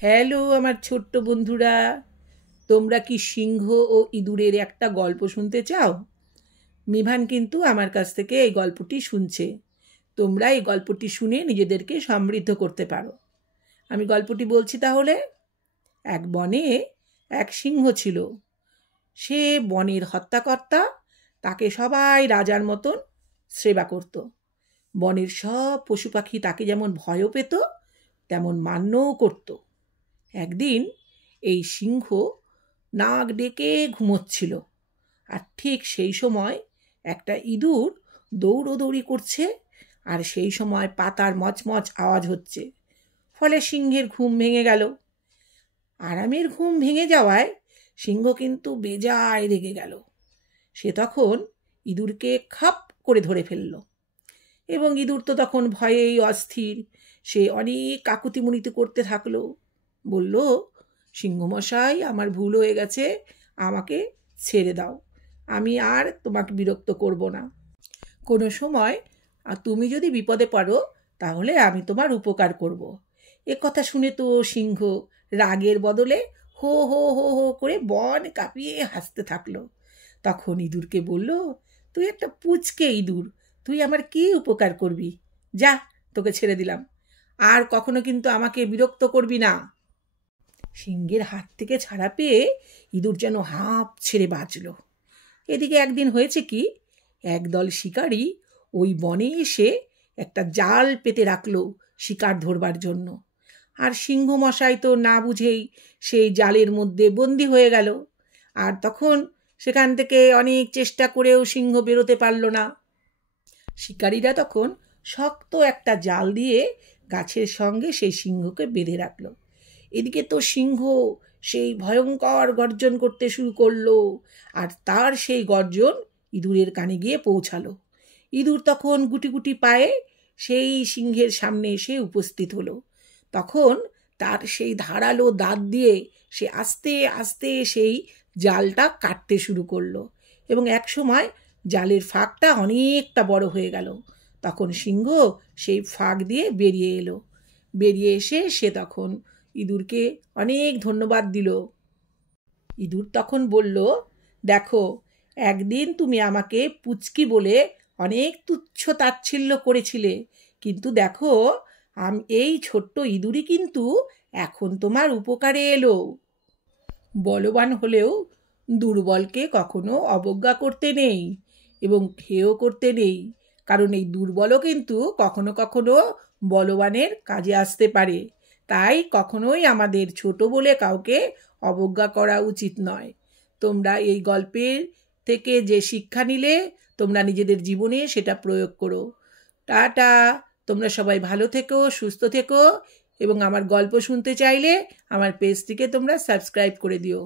Hello আমার ছোট্ট বন্ধুরা, তোমরা কি সিংহ ও ইঁদুরের একটা গল্প শুনতে চাও? মিভান কিন্তু আমার কাছ থেকে এই গল্পটি শুনছে। তোমরা এই গল্পটি শুনে নিজেদেরকে সমৃদ্ধ করতে পারো। আমি গল্পটি বলছি তাহলে। এক বনে এক সিংহ ছিল। সে বনের হত্যাকর্তা। তাকে সবাই রাজার মতন সেবা করত। বনের সব পশু পাখি তাকে যেমন ভয়ও পেত, তেমন মান্যও করত। একদিন এই সিংহ নাক ডেকে ঘুমোচ্ছিল, আর ঠিক সেই সময় একটা ইঁদুর দৌড়োদৌড়ি করছে, আর সেই সময় পাতার মচমচ আওয়াজ হচ্ছে। ফলে সিংহের ঘুম ভেঙে গেল। আরামের ঘুম ভেঙে যাওয়ায় সিংহ কিন্তু বেজায় রেগে গেল। সে তখন ইঁদুরকে খাপ করে ধরে ফেলল, এবং ইঁদুর তো তখন ভয়েই অস্থির। সে অনেক কাকুতি মুনিতি করতে থাকলো। বলল, সিংহমশাই, আমার ভুল হয়ে গেছে, আমাকে ছেড়ে দাও, আমি আর তোমাকে বিরক্ত করব না। কোনো সময় তুমি যদি বিপদে পড়ো তাহলে আমি তোমার উপকার করব। এ কথা শুনে তো সিংহ রাগের বদলে হো হো হো হো করে বন কাঁপিয়ে হাসতে থাকলো। তখন ইঁদুরকে বলল, তুই একটা পুচকে ইঁদুর, তুই আমার কি উপকার করবি? যা, তোকে ছেড়ে দিলাম, আর কখনো কিন্তু আমাকে বিরক্ত করবি না। সিংহের হাত থেকে ছাড়া পেয়ে ইঁদুর যেন হাঁপ ছেড়ে বাঁচল। এদিকে একদিন হয়েছে কি, একদল শিকারী ওই বনে এসে একটা জাল পেতে রাখলো শিকার ধরবার জন্য। আর সিংহ মশাই তো না বুঝেই সেই জালের মধ্যে বন্দি হয়ে গেল। আর তখন সেখান থেকে অনেক চেষ্টা করেও সিংহ বেরোতে পারল না। শিকারীরা তখন শক্ত একটা জাল দিয়ে গাছের সঙ্গে সেই সিংহকে বেঁধে রাখল। এদিকে তো সিংহ সেই ভয়ঙ্কর গর্জন করতে শুরু করলো, আর তার সেই গর্জন ইঁদুরের কানে গিয়ে পৌঁছালো। ইঁদুর তখন গুটি গুটি পায়ে সেই সিংহের সামনে এসে উপস্থিত হলো। তখন তার সেই ধারালো দাঁত দিয়ে সে আস্তে আস্তে সেই জালটা কাটতে শুরু করলো, এবং একসময় জালের ফাঁকটা অনেকটা বড় হয়ে গেল। তখন সিংহ সেই ফাঁক দিয়ে বেরিয়ে এলো। বেরিয়ে এসে সে তখন ইঁদুরকে অনেক ধন্যবাদ দিল। ইঁদুর তখন বলল, দেখো, একদিন তুমি আমাকে পুচকি বলে অনেক তুচ্ছ তাচ্ছিল্য করেছিলে, কিন্তু দেখো, এই ছোট্ট ইঁদুরই কিন্তু এখন তোমার উপকারে এলো। বলবান হলেও দুর্বলকে কখনো অবজ্ঞা করতে নেই এবং হেয় করতে নেই, কারণ এই দুর্বলও কিন্তু কখনো কখনো বলবানের কাজে আসতে পারে। তাই কখনোই আমাদের ছোট বলে কাউকে অবজ্ঞা করা উচিত নয়। তোমরা এই গল্পের থেকে যে শিক্ষা নিলে, তোমরা নিজেদের জীবনে সেটা প্রয়োগ করো। টাটা। তোমরা সবাই ভালো থেকো, সুস্থ থেকো, এবং আমার গল্প শুনতে চাইলে আমার পেজটিকে তোমরা সাবস্ক্রাইব করে দিও।